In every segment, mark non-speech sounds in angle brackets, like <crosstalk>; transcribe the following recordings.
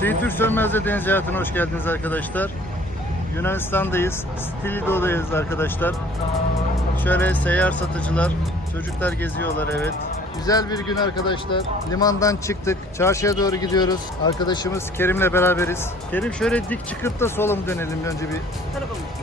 Hüseyin Türk Sönmez'de Deniz Hayatı'na hoş geldiniz arkadaşlar. Yunanistan'dayız. Stilido'dayız arkadaşlar. Şöyle seyyar satıcılar, çocuklar geziyorlar evet. Güzel bir gün arkadaşlar. Limandan çıktık. Çarşıya doğru gidiyoruz. Arkadaşımız Kerim'le beraberiz. Kerim şöyle dik çıkıp da sola mı dönelim önce bir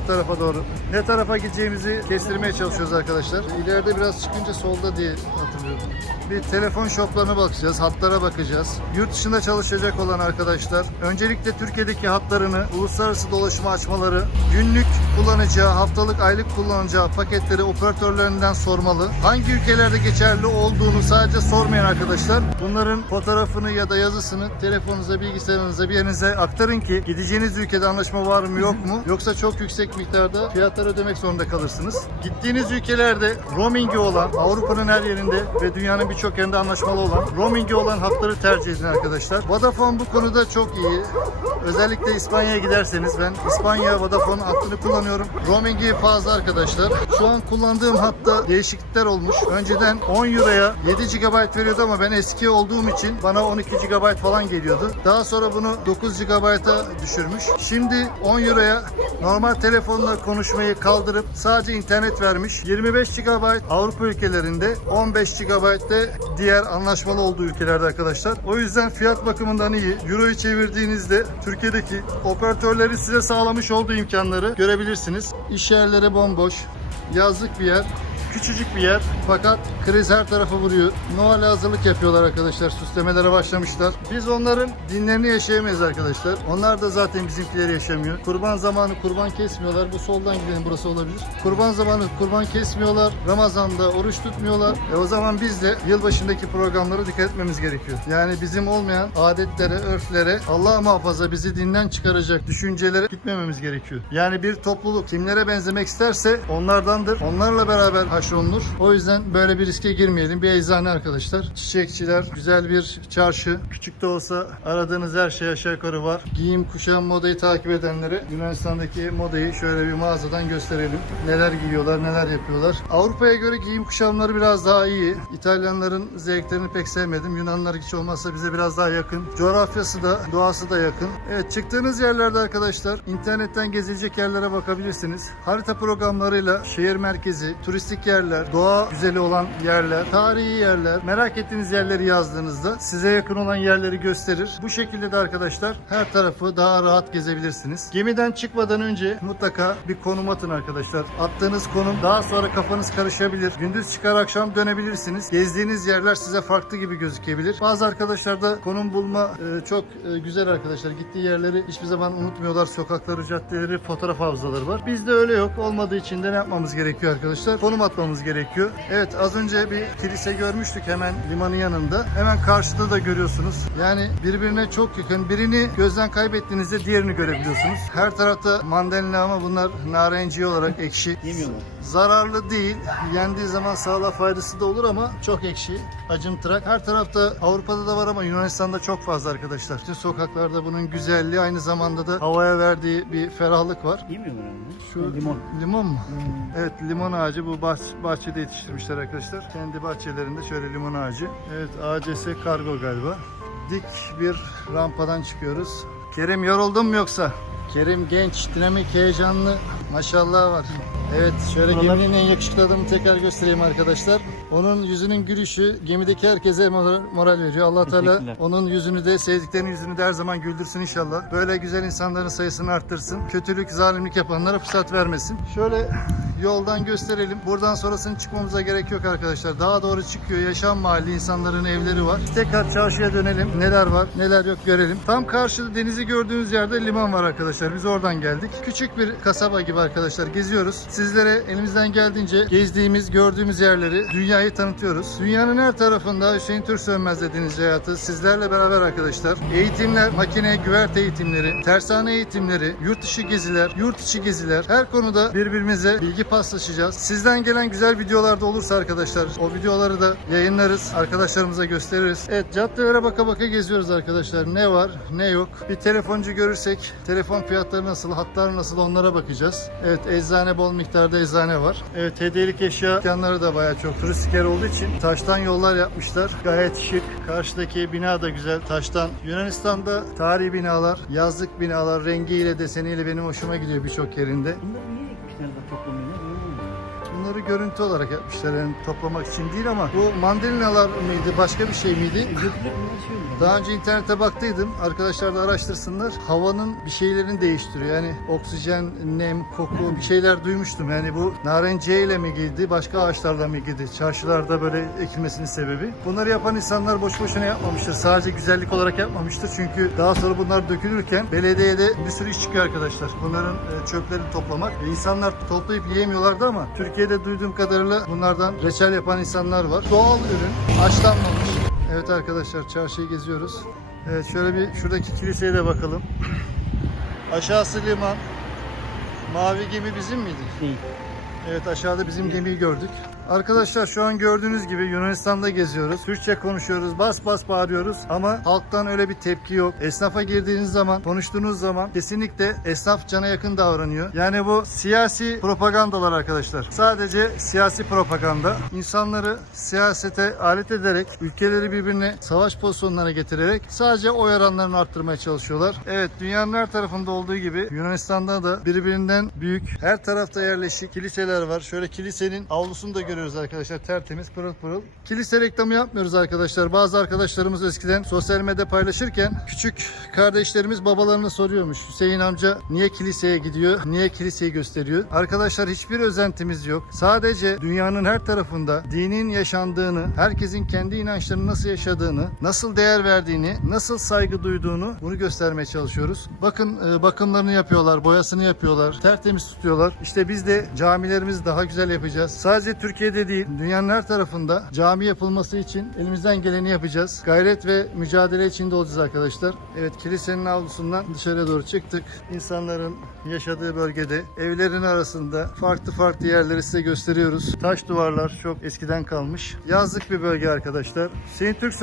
bu tarafa doğru. Ne tarafa gideceğimizi kestirmeye çalışıyoruz arkadaşlar. İleride biraz çıkınca solda diye hatırlıyorum. Bir telefon shoplarına bakacağız, hatlara bakacağız. Yurt dışında çalışacak olan arkadaşlar öncelikle Türkiye'deki hatlarını uluslararası dolaşıma açmaları, günlük kullanacağı, haftalık, aylık kullanacağı paketleri operatörlerinden sormalı. Hangi ülkelerde geçerli olduğunu sadece sormayan arkadaşlar bunların fotoğrafını ya da yazısını telefonunuza, bilgisayarınıza bir yerinize aktarın ki gideceğiniz ülkede anlaşma var mı yok mu? Yoksa çok yüksek miktarda fiyatlar ödemek zorunda kalırsınız. Gittiğiniz ülkelerde roamingi olan, Avrupa'nın her yerinde ve dünyanın birçok yerinde anlaşmalı olan, roamingi olan hatları tercih edin arkadaşlar. Vodafone bu konuda çok iyi. Özellikle İspanya'ya giderseniz ben İspanya Vodafone hattını kullanıyorum. Roamingi fazla arkadaşlar. Şu an kullandığım hatta değişiklikler olmuş. Önceden 10 euroya 7 GB veriyordu ama ben eski olduğum için bana 12 GB falan geliyordu. Daha sonra bunu 9 GB'a düşürmüş. Şimdi 10 euroya normal telefonla konuşmayı kaldırıp sadece internet vermiş. 25 GB Avrupa ülkelerinde, 15 GB de diğer anlaşmalı olduğu ülkelerde arkadaşlar. O yüzden fiyat bakımından iyi. Euro'yu çevirdiğinizde Türkiye'deki operatörlerin size sağlamış olduğu imkanları görebilirsiniz. İş yerleri bomboş. Yazlık bir yer. Küçücük bir yer fakat kriz her tarafı vuruyor. Noel'e hazırlık yapıyorlar arkadaşlar. Süslemelere başlamışlar. Biz onların dinlerini yaşayamayız arkadaşlar. Onlar da zaten bizimkileri yaşamıyor. Kurban zamanı kurban kesmiyorlar. Bu soldan gidelim burası olabilir. Kurban zamanı kurban kesmiyorlar. Ramazan'da oruç tutmuyorlar. E o zaman biz de yılbaşındaki programlara dikkat etmemiz gerekiyor. Yani bizim olmayan adetlere, örflere Allah muhafaza bizi dinden çıkaracak düşüncelere gitmememiz gerekiyor. Yani bir topluluk kimlere benzemek isterse onlardandır. Onlarla beraber haşrolunur. O yüzden böyle bir riske girmeyelim. Bir eczane arkadaşlar. Çiçekçiler, güzel bir çarşı. Küçük de olsa aradığınız her şey aşağı yukarı var. Giyim, kuşam, modayı takip edenlere Yunanistan'daki modayı şöyle bir mağazadan gösterelim. Neler giyiyorlar, neler yapıyorlar. Avrupa'ya göre giyim kuşamları biraz daha iyi. İtalyanların zevklerini pek sevmedim. Yunanlar hiç olmazsa bize biraz daha yakın. Coğrafyası da, doğası da yakın. Evet çıktığınız yerlerde arkadaşlar internetten gezilecek yerlere bakabilirsiniz. Harita programlarıyla şehir merkezi, turistik yerler, doğa güzeli olan yerler, tarihi yerler, merak ettiğiniz yerleri yazdığınızda size yakın olan yerleri gösterir. Bu şekilde de arkadaşlar her tarafı daha rahat gezebilirsiniz. Gemiden çıkmadan önce mutlaka bir konum atın arkadaşlar. Attığınız konum daha sonra kafanız karışabilir. Gündüz çıkar akşam dönebilirsiniz. Gezdiğiniz yerler size farklı gibi gözükebilir. Bazı arkadaşlar da konum bulma e, çok e, güzel arkadaşlar. Gittiği yerleri hiçbir zaman unutmuyorlar. Sokakları, caddeleri, fotoğraf hafızaları var. Bizde öyle yok. Olmadığı için de ne yapmamız gerekiyor arkadaşlar? Konum atmamız gerekiyor. Evet az önce bir kilise görmüştük hemen limanın yanında. Hemen karşıda da görüyorsunuz. Yani birbirine çok yakın. Birini gözden kaybettiğinizde diğerini görebiliyorsunuz. Her tarafta mandalina ama bunlar narenciye olarak ekşi. Yemiyorlar. Zararlı değil. Yendiği zaman sağlığa faydası da olur ama çok ekşi, acımtırak. Her tarafta Avrupa'da da var ama Yunanistan'da çok fazla arkadaşlar. Bütün sokaklarda bunun güzelliği aynı zamanda da havaya verdiği bir ferahlık var. Yemiyorlar onu. Şu limon. Limon mu? Evet limon ağacı bu bah- bahçede yetiştirmişler arkadaşlar. Kendi bahçelerinde şöyle limon ağacı. Evet ACS kargo galiba. Dik bir rampadan çıkıyoruz. Kerim yoruldun mu yoksa? Kerim genç, dinamik, heyecanlı. Maşallah var. Evet şöyle Buralar- geminin en yakışıklı adamını tekrar göstereyim arkadaşlar. Onun yüzünün gülüşü gemideki herkese moral, veriyor. Allah Teala onun yüzünü de sevdiklerinin yüzünü de her zaman güldürsün inşallah. Böyle güzel insanların sayısını arttırsın. Kötülük, zalimlik yapanlara fırsat vermesin. Şöyle yoldan gösterelim. Buradan sonrasını çıkmamıza gerek yok arkadaşlar. Daha doğru çıkıyor. Yaşam mahalli insanların evleri var. Tekrar çarşıya dönelim. Neler var, neler yok görelim. Tam karşıda denizi gördüğünüz yerde liman var arkadaşlar. Biz oradan geldik. Küçük bir kasaba gibi arkadaşlar. Geziyoruz. Sizlere elimizden geldiğince gezdiğimiz, gördüğümüz yerleri, dünyayı tanıtıyoruz. Dünyanın her tarafında Hüseyin Türk Sönmez dediğiniz hayatı sizlerle beraber arkadaşlar. Eğitimler, makine, güverte eğitimleri, tersane eğitimleri, yurt dışı geziler, yurt içi geziler. Her konuda birbirimize bilgi paslaşacağız. Sizden gelen güzel videolar da olursa arkadaşlar o videoları da yayınlarız. Arkadaşlarımıza gösteririz. Evet caddelere baka baka geziyoruz arkadaşlar. Ne var ne yok. Bir telefoncu görürsek telefon fiyatları nasıl, hatlar nasıl onlara bakacağız. Evet eczane bol miktarda eczane var. Evet hediyelik eşya dükkanları da bayağı çok. Turistik yer olduğu için taştan yollar yapmışlar. Gayet şık. Karşıdaki bina da güzel taştan. Yunanistan'da tarihi binalar, yazlık binalar rengiyle, deseniyle benim hoşuma gidiyor birçok yerinde. Bunları görüntü olarak yapmışlar yani toplamak için değil ama bu mandalinalar mıydı, başka bir şey miydi? Şey. Daha önce internete baktıydım. Arkadaşlar da araştırsınlar. Havanın bir şeylerini değiştiriyor. Yani oksijen, nem, koku bir şeyler duymuştum. Yani bu narenciye ile mi girdi, başka ağaçlarla mı girdi? Çarşılarda böyle ekilmesinin sebebi. Bunları yapan insanlar boş boşuna yapmamıştır. Sadece güzellik olarak yapmamıştır. Çünkü daha sonra bunlar dökülürken belediyede bir sürü iş çıkıyor arkadaşlar. Bunların e, çöplerini toplamak. E, insanlar toplayıp yiyemiyorlardı ama Türkiye'de duyduğum kadarıyla bunlardan reçel yapan insanlar var. Doğal ürün, haşlanmamış. Evet arkadaşlar çarşıyı geziyoruz. Evet şöyle bir şuradaki kiliseye de bakalım. <clears throat> Aşağısı liman. Mavi gemi bizim miydi? Değil. Evet aşağıda bizim gemiyi gördük. Arkadaşlar şu an gördüğünüz gibi Yunanistan'da geziyoruz. Türkçe konuşuyoruz, bas bas bağırıyoruz ama halktan öyle bir tepki yok. Esnafa girdiğiniz zaman, konuştuğunuz zaman kesinlikle esnaf cana yakın davranıyor. Yani bu siyasi propagandalar arkadaşlar. Sadece siyasi propaganda. İnsanları siyasete alet ederek, ülkeleri birbirine savaş pozisyonlarına getirerek sadece oy oranlarını arttırmaya çalışıyorlar. Evet dünyanın her tarafında olduğu gibi Yunanistan'da da birbirinden büyük her tarafta yerleşik kiliseler var. Şöyle kilisenin avlusunu da görüyoruz arkadaşlar. Tertemiz pırıl pırıl. Kilise reklamı yapmıyoruz arkadaşlar. Bazı arkadaşlarımız eskiden sosyal medya paylaşırken küçük kardeşlerimiz babalarına soruyormuş. Hüseyin amca niye kiliseye gidiyor? Niye kiliseyi gösteriyor? Arkadaşlar hiçbir özentimiz yok. Sadece dünyanın her tarafında dinin yaşandığını, herkesin kendi inançlarını nasıl yaşadığını, nasıl değer verdiğini, nasıl saygı duyduğunu bunu göstermeye çalışıyoruz. Bakın e, bakımlarını yapıyorlar, boyasını yapıyorlar, tertemiz tutuyorlar. İşte biz de camilerimizi daha güzel yapacağız. Sadece Türkiye'de değil, dünyanın her tarafında cami yapılması için elimizden geleni yapacağız. Gayret ve mücadele içinde olacağız arkadaşlar. Evet, kilisenin avlusundan dışarıya doğru çıktık. İnsanların yaşadığı bölgede, evlerin arasında farklı farklı yerleri size gösteriyoruz. Taş duvarlar çok eskiden kalmış. Yazlık bir bölge arkadaşlar. Hüseyin Türk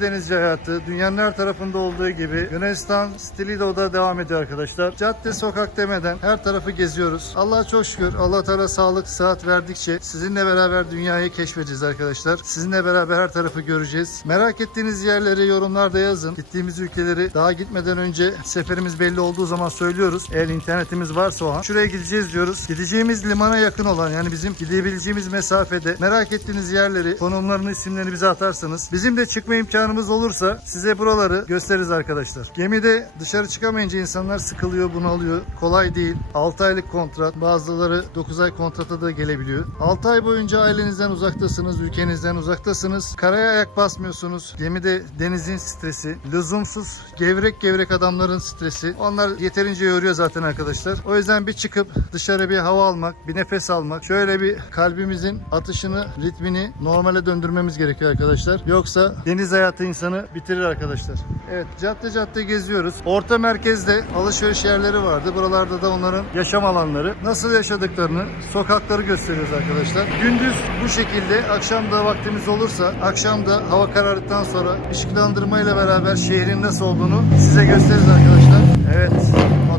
denizci hayatı dünyanın her tarafında olduğu gibi Yunanistan Stilido'da devam ediyor arkadaşlar. Cadde sokak demeden her tarafı geziyoruz. Allah'a çok şükür Allah Teala sağlık sıhhat verdikçe sizinle beraber dünyayı keşfedeceğiz arkadaşlar. Sizinle beraber her tarafı göreceğiz. Merak ettiğiniz yerleri yorumlarda yazın. Gittiğimiz ülkeleri daha gitmeden önce seferimiz belli olduğu zaman söylüyoruz. Eğer internetimiz varsa o an. Şuraya gideceğiz diyoruz. Gideceğimiz limana yakın olan yani bizim gidebileceğimiz mesafede merak ettiğiniz yerleri, konumlarını, isimlerini bize atarsanız bizim de çıkma imkanımız olursa size buraları gösteririz arkadaşlar. Gemide dışarı çıkamayınca insanlar sıkılıyor, bunalıyor. Kolay değil. 6 aylık kontrat, bazıları 9 ay kontrata da gelebiliyor. 6 ay boyunca ailenizden uzaktasınız, ülkenizden uzaktasınız. Karaya ayak basmıyorsunuz. Gemide denizin stresi, lüzumsuz gevrek gevrek adamların stresi. Onlar yeterince yoruyor zaten arkadaşlar. O yüzden bir çıkıp dışarı bir hava almak, bir nefes almak, şöyle bir kalbimizin atışını, ritmini normale döndürmemiz gerekiyor arkadaşlar. Yoksa deniz hayatı insanı bitirir arkadaşlar. Evet, cadde cadde geziyoruz. Orta merkezde alışveriş yerleri vardı. Buralarda da onların yaşam alanları. Nasıl yaşadıklarını, sokakları gösteriyoruz arkadaşlar. Gündüz bu şekilde, akşam da vaktimiz olursa, akşam da hava karardıktan sonra ışıklandırma ile beraber şehrin nasıl olduğunu size gösteririz arkadaşlar. Evet,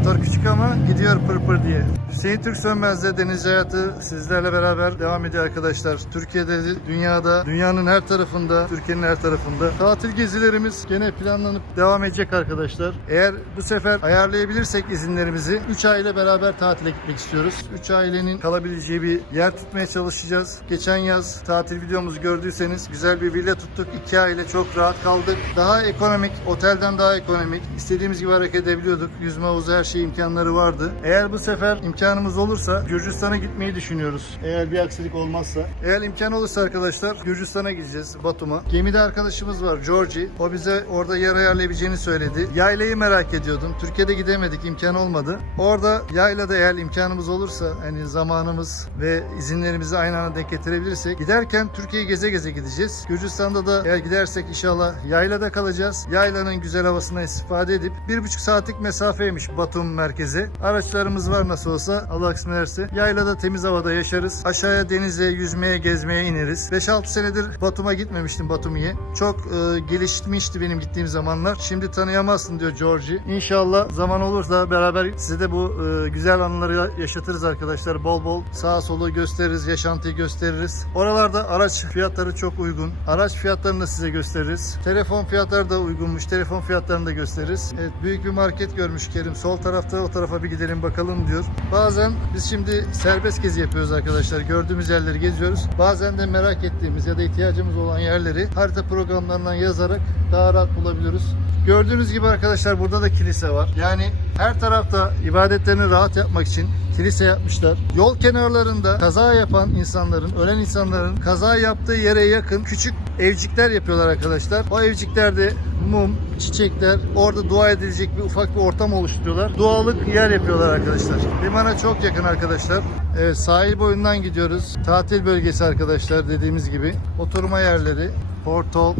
motor küçük ama gidiyor pır pır diye. Hüseyin Türk Sönmez'de deniz hayatı sizlerle beraber devam ediyor arkadaşlar. Türkiye'de, dünyada, dünyanın her tarafında, Türkiye'nin her tarafında. Tatil gezilerimiz gene planlanıp devam edecek arkadaşlar. Eğer bu sefer ayarlayabilirsek izinlerimizi 3 aile beraber tatile gitmek istiyoruz. 3 ailenin kalabileceği bir yer tutmaya çalışacağız. Geçen yaz tatil videomuzu gördüyseniz güzel bir villa tuttuk. 2 aile çok rahat kaldık. Daha ekonomik, otelden daha ekonomik. İstediğimiz gibi hareket edebiliyorduk. Yüzme havuzu her şey imkanları vardı. Eğer bu sefer imkanımız olursa Gürcistan'a gitmeyi düşünüyoruz. Eğer bir aksilik olmazsa. Eğer imkan olursa arkadaşlar Gürcistan'a gideceğiz Batum'a. Gemide arkadaşımız var Georgie. O bize orada yer ayarlayabileceğini söyledi. Yaylayı merak ediyordum. Türkiye'de gidemedik imkan olmadı. Orada yaylada eğer imkanımız olursa hani zamanımız ve izinlerimizi aynı anda denk getirebilirsek giderken Türkiye'yi geze geze gideceğiz. Gürcistan'da da eğer gidersek inşallah yaylada kalacağız. Yaylanın güzel havasına istifade edip bir buçuk saatlik mesafeymiş Batum merkeze. Araçlarımız var nasıl olsa Allah kısmet ederse. Yaylada temiz havada yaşarız. Aşağıya denize, yüzmeye, gezmeye ineriz. 5-6 senedir Batum'a gitmemiştim Batumi'ye. Çok e, gelişmişti benim gittiğim zamanlar. Şimdi tanıyamazsın diyor Georgie. İnşallah zaman olursa beraber size de bu e, güzel anıları yaşatırız arkadaşlar. Bol bol sağa solu gösteririz, yaşantıyı gösteririz. Oralarda araç fiyatları çok uygun. Araç fiyatlarını da size gösteririz. Telefon fiyatları da uygunmuş. Telefon fiyatlarını da gösteririz. Evet büyük bir market görmüş Kerim. Sol tarafta o tarafa bir gidelim bakalım diyor. Bazen biz şimdi serbest gezi yapıyoruz arkadaşlar. Gördüğümüz yerleri geziyoruz. Bazen de merak ettiğimiz ya da ihtiyacımız olan yerleri harita programlarından yazarak daha rahat bulabiliyoruz. Gördüğünüz gibi arkadaşlar burada da kilise var. Yani her tarafta ibadetlerini rahat yapmak için kilise yapmışlar. Yol kenarlarında kaza yapan insanların, ölen insanların kaza yaptığı yere yakın küçük evcikler yapıyorlar arkadaşlar. O evciklerde mum, çiçekler, orada dua edilecek bir ufak bir ortam oluşturuyorlar. Dualık yer yapıyorlar arkadaşlar. Limana çok yakın arkadaşlar. Evet, sahil boyundan gidiyoruz. Tatil bölgesi arkadaşlar dediğimiz gibi. Oturma yerleri, portal,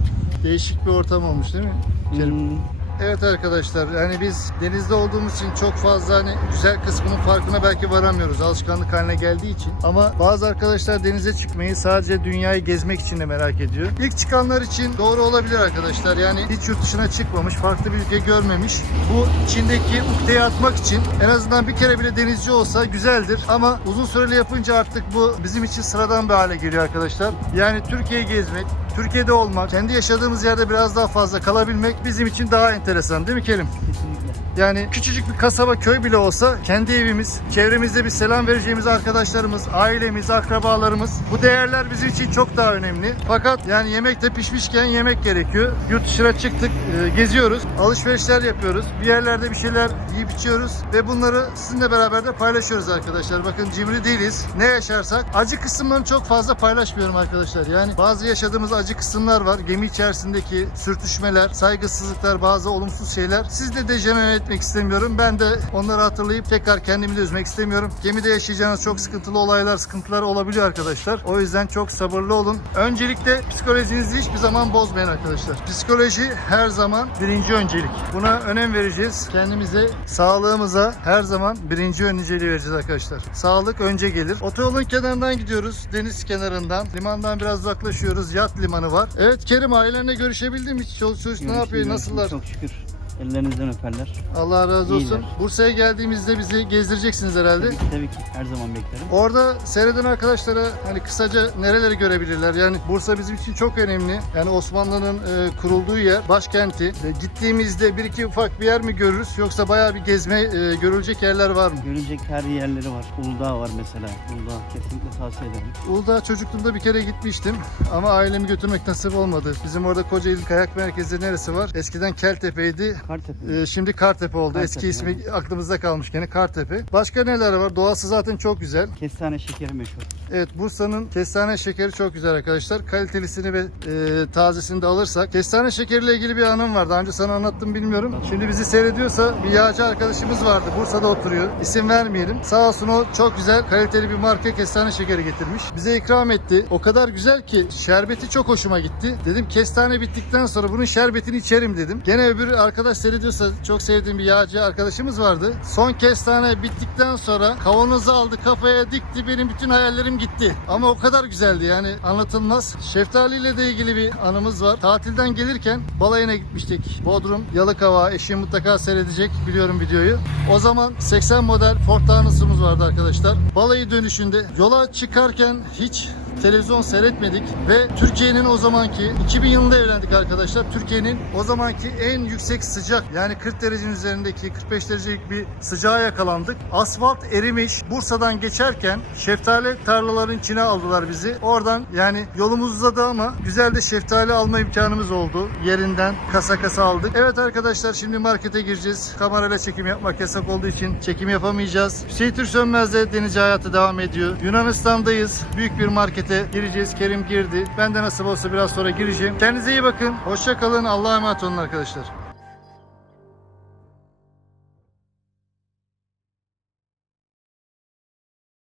değişik bir ortam olmuş değil mi? Hmm, Evet arkadaşlar yani biz denizde olduğumuz için çok fazla hani güzel kısmının farkına belki varamıyoruz alışkanlık haline geldiği için. Ama bazı arkadaşlar denize çıkmayı sadece dünyayı gezmek için de merak ediyor. İlk çıkanlar için doğru olabilir arkadaşlar yani hiç yurt dışına çıkmamış, farklı bir ülke görmemiş. Bu içindeki ukdeyi atmak için en azından bir kere bile denizci olsa güzeldir. Ama uzun süreli yapınca artık bu bizim için sıradan bir hale geliyor arkadaşlar. Yani Türkiye'yi gezmek, Türkiye'de olmak, kendi yaşadığımız yerde biraz daha fazla kalabilmek bizim için daha enteresan değil mi Kerim? kesinlikle. <laughs> Yani küçücük bir kasaba, köy bile olsa kendi evimiz, çevremizde bir selam vereceğimiz arkadaşlarımız, ailemiz, akrabalarımız. Bu değerler bizim için çok daha önemli. Fakat yani yemek de pişmişken yemek gerekiyor. Yurt dışına çıktık, e, geziyoruz, alışverişler yapıyoruz. Bir yerlerde bir şeyler yiyip içiyoruz ve bunları sizinle beraber de paylaşıyoruz arkadaşlar. Bakın cimri değiliz. Ne yaşarsak acı kısımlarını çok fazla paylaşmıyorum arkadaşlar. Yani bazı yaşadığımız acı kısımlar var. Gemi içerisindeki sürtüşmeler, saygısızlıklar, bazı olumsuz şeyler. Siz de dejenere etmek istemiyorum. Ben de onları hatırlayıp tekrar kendimi de üzmek istemiyorum. Gemide yaşayacağınız çok sıkıntılı olaylar, sıkıntılar olabiliyor arkadaşlar. O yüzden çok sabırlı olun. Öncelikle psikolojinizi hiçbir zaman bozmayın arkadaşlar. Psikoloji her zaman birinci öncelik. Buna önem vereceğiz. Kendimize, sağlığımıza her zaman birinci önceliği vereceğiz arkadaşlar. Sağlık önce gelir. Otoyolun kenarından gidiyoruz. Deniz kenarından. Limandan biraz uzaklaşıyoruz. Yat limanı var. Evet Kerim ailenle görüşebildim hiç. Çoluk çocuk ne yapıyor? Nasıllar? Çok şükür. Ellerinizden öperler. Allah razı olsun. İyiler. Bursa'ya geldiğimizde bizi gezdireceksiniz herhalde. Tabii ki, tabii ki her zaman beklerim. Orada seyreden arkadaşlara hani kısaca nereleri görebilirler? Yani Bursa bizim için çok önemli. Yani Osmanlı'nın e, kurulduğu yer, başkenti. E, gittiğimizde bir iki ufak bir yer mi görürüz yoksa bayağı bir gezme e, görülecek yerler var mı? Görülecek her yerleri var. Uludağ var mesela. Uludağ kesinlikle tavsiye ederim. Uludağ çocukluğumda bir kere gitmiştim ama ailemi götürmek nasip olmadı. Bizim orada Kocaeli Kayak Merkezi neresi var? Eskiden Keltepe'ydi. Kartepe. Ee, şimdi Kartepe oldu. Kartepe, Eski ismi aklımızda kalmış gene Kartepe. Başka neler var? Doğası zaten çok güzel. Kestane şekeri meşhur. Evet Bursa'nın kestane şekeri çok güzel arkadaşlar. Kalitelisini ve e, tazesini de alırsak. Kestane şekeriyle ilgili bir anım var. Daha önce sana anlattım bilmiyorum. Şimdi bizi seyrediyorsa bir yağcı arkadaşımız vardı. Bursa'da oturuyor. İsim vermeyelim. Sağ olsun o çok güzel kaliteli bir marka kestane şekeri getirmiş. Bize ikram etti. O kadar güzel ki şerbeti çok hoşuma gitti. Dedim kestane bittikten sonra bunun şerbetini içerim dedim. Gene öbür arkadaş seyrediyorsa çok sevdiğim bir yağcı arkadaşımız vardı. Son kestane bittikten sonra kavanozu aldı kafaya dikti. Benim bütün hayallerim gitti. Ama o kadar güzeldi yani anlatılmaz. Şeftali ile de ilgili bir anımız var. Tatilden gelirken balayına gitmiştik. Bodrum, Yalıkava, eşim mutlaka seyredecek biliyorum videoyu. O zaman 80 model Ford Taunus'umuz vardı arkadaşlar. Balayı dönüşünde yola çıkarken hiç televizyon seyretmedik ve Türkiye'nin o zamanki 2000 yılında evlendik arkadaşlar. Türkiye'nin o zamanki en yüksek sıcak yani 40 derecenin üzerindeki 45 derecelik bir sıcağa yakalandık. Asfalt erimiş. Bursa'dan geçerken şeftali tarlaların içine aldılar bizi. Oradan yani yolumuz uzadı ama güzel de şeftali alma imkanımız oldu. Yerinden kasa kasa aldık. Evet arkadaşlar şimdi markete gireceğiz. Kamerayla çekim yapmak yasak olduğu için çekim yapamayacağız. Hüseyin Türk Sönmez'de denizci hayatı devam ediyor. Yunanistan'dayız. Büyük bir markete gireceğiz. Kerim girdi. Ben de nasip olsa biraz sonra gireceğim. Kendinize iyi bakın. Hoşça kalın. Allah'a emanet olun arkadaşlar.